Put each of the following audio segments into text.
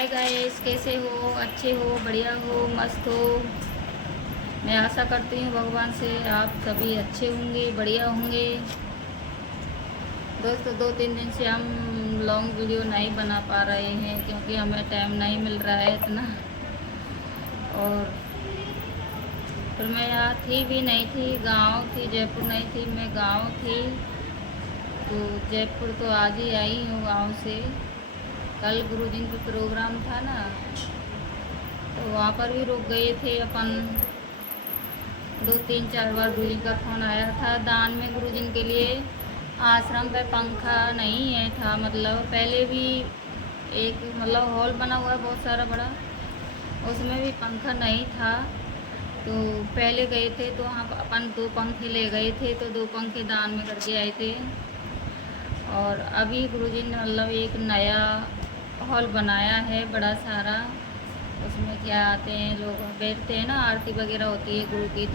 Hi guys, कैसे हो? अच्छे हो, बढ़िया हो, मस्त हो। मैं आशा करती हूँ भगवान से आप सभी अच्छे होंगे, बढ़िया होंगे। दोस्तों 2-3 दिन से हम लॉन्ग वीडियो नहीं बना पा रहे हैं क्योंकि हमें टाइम नहीं मिल रहा है इतना। और फिर मैं यहाँ थी भी नहीं थी, गांव थी, जयपुर नहीं थी, मैं गांव थी। तो जयपुर तो आज ही आई हूँ गांव से। कल गुरुजी का प्रोग्राम था ना, तो वहाँ पर भी रुक गए थे अपन। 2-3-4 बार गुरुजी का फ़ोन आया था दान में गुरुजी के लिए। आश्रम पे पंखा नहीं है था, मतलब पहले भी एक मतलब हॉल बना हुआ है बहुत सारा बड़ा, उसमें भी पंखा नहीं था। तो पहले गए थे तो वहाँ अपन 2 पंखे ले गए थे, तो 2 पंखे दान में करके आए थे। और अभी गुरुजी ने मतलब एक नया हॉल बनाया है बड़ा सारा। उसमें क्या आते हैं लोग, बैठते हैं ना, आरती वगैरह होती है गुरु की।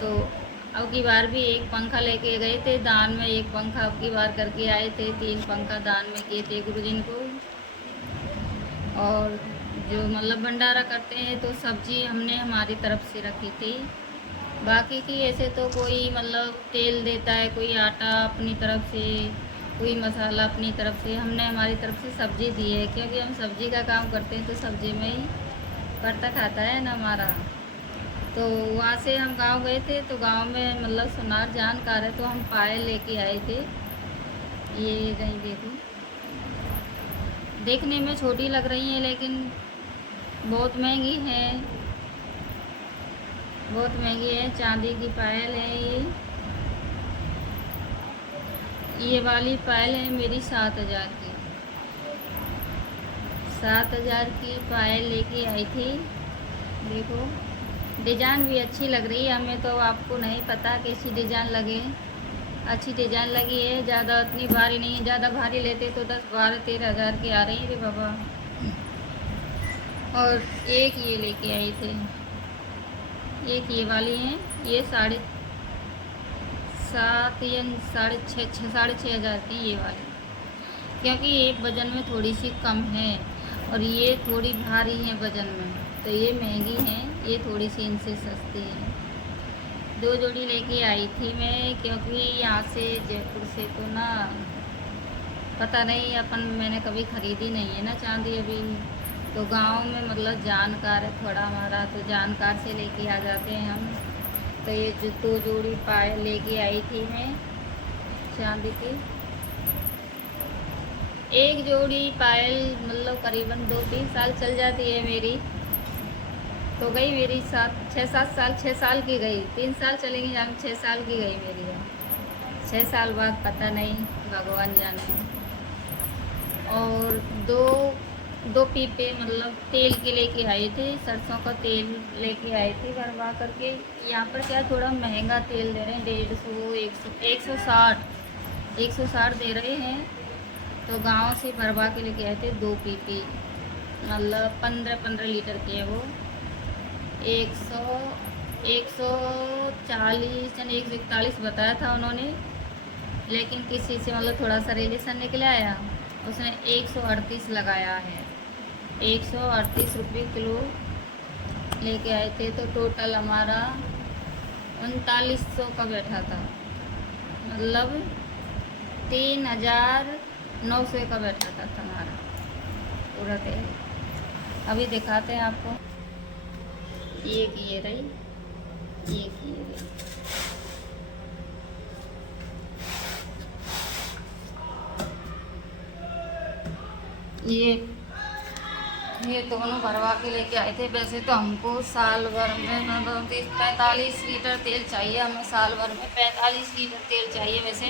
तो अब की बार भी एक पंखा लेके गए थे दान में, एक पंखा अब की बार करके आए थे, 3 पंखा दान में किए थे गुरुजी को। और जो मतलब भंडारा करते हैं तो सब्जी हमने हमारी तरफ से रखी थी। बाकी की ऐसे तो कोई मतलब तेल देता है, कोई आटा अपनी तरफ से, कोई मसाला अपनी तरफ से। हमने हमारी तरफ से सब्जी दी है क्योंकि हम सब्जी का काम करते हैं, तो सब्जी में ही पड़ता खाता है ना हमारा। तो वहाँ से हम गांव गए थे, तो गांव में मतलब सुनार जानकार है, तो हम पायल लेके आए थे। ये नहीं देखो, देखने में छोटी लग रही है लेकिन बहुत महंगी है, बहुत महंगी है। चांदी की पायल है ये वाली पायल है मेरी 7,000 की। 7,000 की पायल लेके आई थी। देखो डिज़ाइन भी अच्छी लग रही है, हमें तो आपको नहीं पता कैसी डिज़ाइन लगे। अच्छी डिज़ाइन लगी है, ज़्यादा इतनी भारी नहीं है। ज़्यादा भारी लेते तो 10-12-13 हज़ार की आ रही है रे बाबा। और एक ये लेके आई थे, एक ये वाली है, ये 7.5 या 6.5 की ये वाली, क्योंकि ये वज़न में थोड़ी सी कम है और ये थोड़ी भारी है वज़न में, तो ये महंगी है, ये थोड़ी सी इनसे सस्ती है। 2 जोड़ी लेके आई थी मैं, क्योंकि यहाँ से जयपुर से तो ना पता नहीं, मैंने कभी ख़रीदी नहीं है ना चांदी अभी। तो गांव में मतलब जानकार है थोड़ा हमारा, तो जानकार से लेके आ जाते हैं हम। तो ये जो 2 जोड़ी पायल लेके आई थी मैं चांदी की। एक जोड़ी पायल मतलब करीबन 2-3 साल चल जाती है मेरी। तो गई मेरी 6 साल की गई, 3 साल चलेगी, 6 साल की गई मेरी। 6 साल बाद पता नहीं, भगवान जाने। और दो पीपे मतलब तेल के लेके आए थे, सरसों का तेल लेके आए थे भरवा करके। यहाँ पर क्या थोड़ा महंगा तेल दे रहे हैं, 150, 160 दे रहे हैं। तो गांव से भरवा के लेके आए थे 2 पीपी, मतलब 15-15 लीटर के है वो। 140 यानी 141 बताया था उन्होंने, लेकिन किसी से मतलब थोड़ा सा रिलेशन निकल आया, उसने 138 लगाया है। 138 रुपये किलो लेके आए थे, तो टोटल हमारा 3900 का बैठा था, मतलब 3,900 का बैठा था हमारा पूरा तेल। अभी दिखाते हैं आपको, ये किए रही, ये किए रही। ये दोनों भरवा के लेके आए थे। वैसे तो हमको साल भर में मतलब 45 लीटर तेल चाहिए, हमें साल भर में 45 लीटर तेल चाहिए वैसे।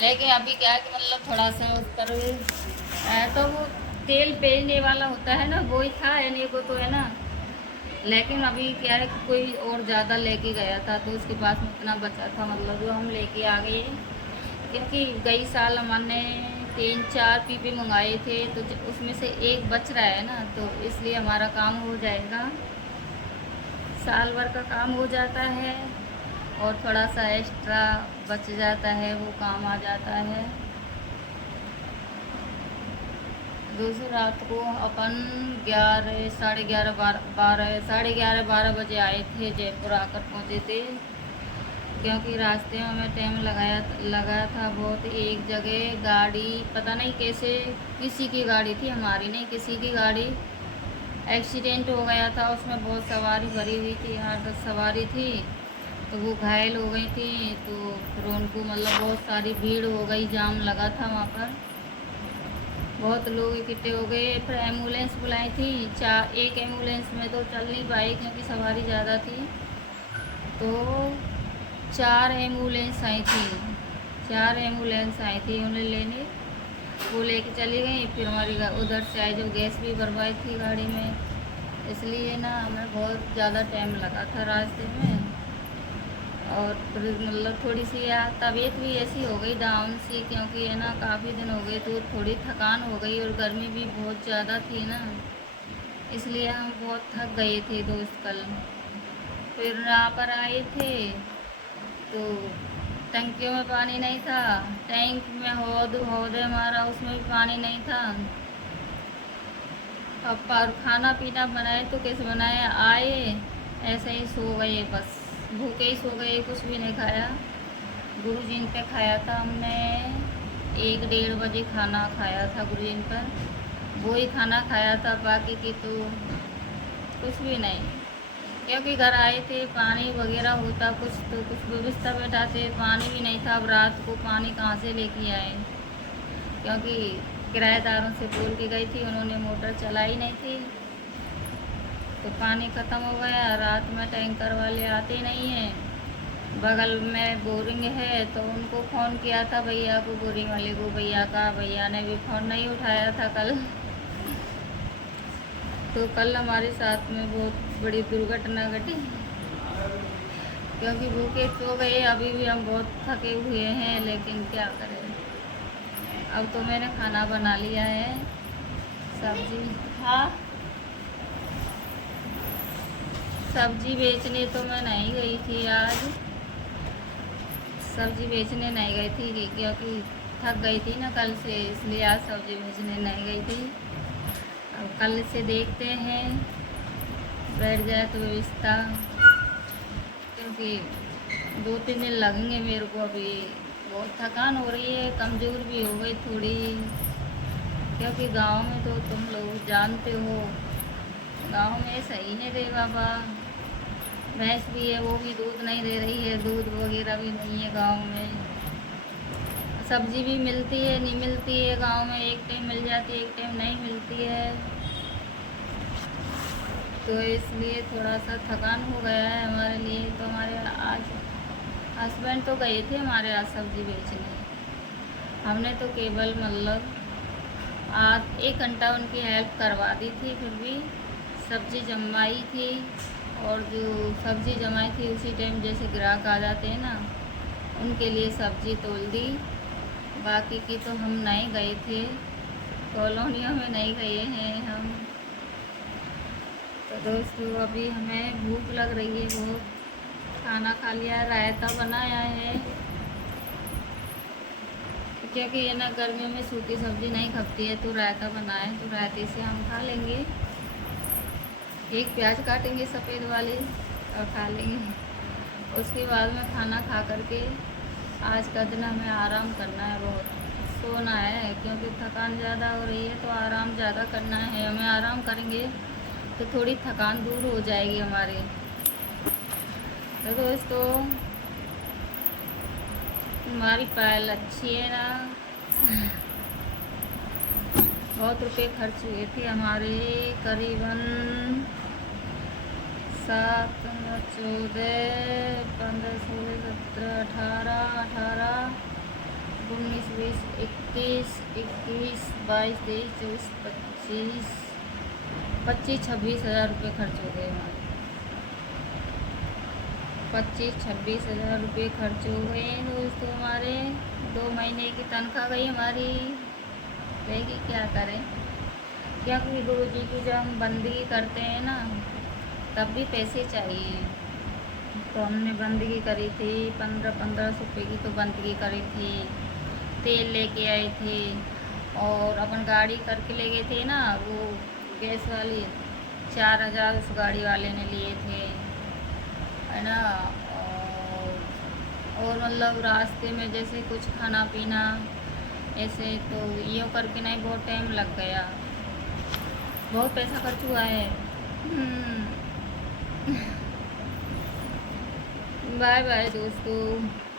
लेकिन अभी क्या है कि मतलब थोड़ा सा उत्तर है, तो वो तेल पेलने वाला होता है ना, वो ही था, यानी को तो है ना। लेकिन अभी क्या है कि कोई और ज़्यादा लेके गया था, तो उसके पास में इतना बचा था, मतलब जो हम लेके आ गए। क्योंकि गई साल हमने 3-4 पीपे मंगाए थे, तो उसमें से एक बच रहा है ना, तो इसलिए हमारा काम हो जाएगा, साल भर का काम हो जाता है। और थोड़ा सा एक्स्ट्रा बच जाता है, वो काम आ जाता है। दूसरी रात को अपन 11 साढ़े ग्यारह 12 बजे आए थे, जयपुर आकर पहुँचे थे। क्योंकि रास्ते में हमें टाइम लगा था बहुत। एक जगह गाड़ी पता नहीं कैसे, किसी की गाड़ी थी, हमारी नहीं, किसी की गाड़ी एक्सीडेंट हो गया था। उसमें बहुत सवारी भरी हुई थी, 8-10 सवारी थी, तो वो घायल हो गई थी। तो फिर उनको मतलब बहुत सारी भीड़ हो गई, जाम लगा था वहाँ पर, बहुत लोग इकट्ठे हो गए। फिर एम्बुलेंस बुलाई थी, एक एम्बुलेंस में तो चल नहीं पाई क्योंकि सवारी ज़्यादा थी, तो 4 एम्बुलेंस आई थी। 4 एम्बुलेंस आई थी उन्हें लेने, वो लेके चली गई। फिर हमारी उधर से आई, जो गैस भी बर्बाद थी गाड़ी में, इसलिए ना हमें बहुत ज़्यादा टाइम लगा था रास्ते में। और फिर मतलब थोड़ी सी तबीयत भी ऐसी हो गई डाउन सी, क्योंकि है ना काफ़ी दिन हो गए, तो थोड़ी थकान हो गई और गर्मी भी बहुत ज़्यादा थी ना, इसलिए हम बहुत थक गए थे दोस्त कल। फिर यहाँ पर आए थे तो टंकियों में पानी नहीं था, टैंक में हौद है हमारा, उसमें भी पानी नहीं था। अब पर खाना पीना बनाए तो कैसे बनाए, आए ऐसे ही सो गए, बस भूखे ही सो गए, कुछ भी नहीं खाया। गुरुजीन पे खाया था हमने, 1-1:30 बजे खाना खाया था गुरुजीन पर, वो ही खाना खाया था, बाकी की तो कुछ भी नहीं। क्योंकि घर आए थे, पानी वगैरह होता कुछ तो कुछ व्यवस्था बैठाते, पानी भी नहीं था। अब रात को पानी कहाँ से लेके आए, क्योंकि किराएदारों से बोल के गई थी, उन्होंने मोटर चलाई नहीं थी, तो पानी ख़त्म हो गया। रात में टैंकर वाले आते नहीं हैं, बगल में बोरिंग है, तो उनको फ़ोन किया था भैया को, बोरिंग वाले को, भैया ने भी फ़ोन नहीं उठाया था कल। तो कल हमारे साथ में बहुत बड़ी दुर्घटना घटी, क्योंकि भूखे सो गए। अभी भी हम बहुत थके हुए हैं, लेकिन क्या करें। अब तो मैंने खाना बना लिया है, सब्जी, हाँ सब्जी बेचने तो मैं नहीं गई थी आज, सब्जी बेचने नहीं गई थी क्योंकि थक गई थी ना कल से, इसलिए आज सब्जी बेचने नहीं गई थी। अब कल से देखते हैं, बैठ जाए तो व्यवस्था, क्योंकि 2-3 दिन लगेंगे मेरे को। अभी बहुत थकान हो रही है, कमज़ोर भी हो गई थोड़ी, क्योंकि गांव में तो तुम लोग जानते हो, गांव में सही नहीं रहे बाबा। भैंस भी है, वो भी दूध नहीं दे रही है, दूध वगैरह भी नहीं है गांव में। सब्जी भी मिलती है, नहीं मिलती है गांव में, एक टाइम मिल जाती है, एक टाइम नहीं मिलती है, तो इसलिए थोड़ा सा थकान हो गया है हमारे लिए। तो हमारे आज हस्बैंड तो गए थे हमारे आज सब्जी बेचने, हमने तो केवल मतलब आज 1 घंटा उनकी हेल्प करवा दी थी, फिर भी सब्जी जमाई थी। और जो सब्जी जमाई थी उसी टाइम जैसे ग्राहक आ जाते हैं ना, उनके लिए सब्जी तोल दी। बाकी की तो हम नहीं गए थे, कॉलोनियों में नहीं गए हैं हम। तो दोस्तों अभी हमें भूख लग रही है बहुत, खाना खा लिया, रायता बनाया है, क्योंकि ये ना गर्मियों में सूखी सब्जी नहीं खपती है, तो रायता बनाए, तो रायते से हम खा लेंगे। एक प्याज काटेंगे सफ़ेद वाली और खा लेंगे। उसके बाद में खाना खा करके आज का दिन हमें आराम करना है, बहुत सोना है, क्योंकि थकान ज़्यादा हो रही है, तो आराम ज़्यादा करना है हमें। आराम करेंगे तो थोड़ी थकान दूर हो जाएगी हमारी। तो दोस्तों हमारी पायल अच्छी है ना, बहुत रुपए खर्च हुए थे हमारे, करीबन 7, 14, 15, 16, 17, 18, 19, 20, 21, 22, 23, 24, 25, 26 हज़ार रुपये खर्च हो गए हमारे। 25-26 हज़ार रुपये खर्च हो गए दोस्तों हमारे। 2 महीने की तनख्वाह गई हमारी, लेकिन क्या करें, क्योंकि गुरु जी की जब हम बंदगी करते हैं ना, तब भी पैसे चाहिए। तो हमने बंदगी करी थी, 1500 रुपये की तो बंदगी करी थी, तेल लेके आए थे, और अपन गाड़ी करके ले गए थे ना, वो गैस वाली, 4,000 उस गाड़ी वाले ने लिए थे, है ना। और मतलब रास्ते में जैसे कुछ खाना पीना ऐसे, तो यूँ करके नहीं बहुत टाइम लग गया, बहुत पैसा खर्च हुआ है। बाय बाय दोस्तों।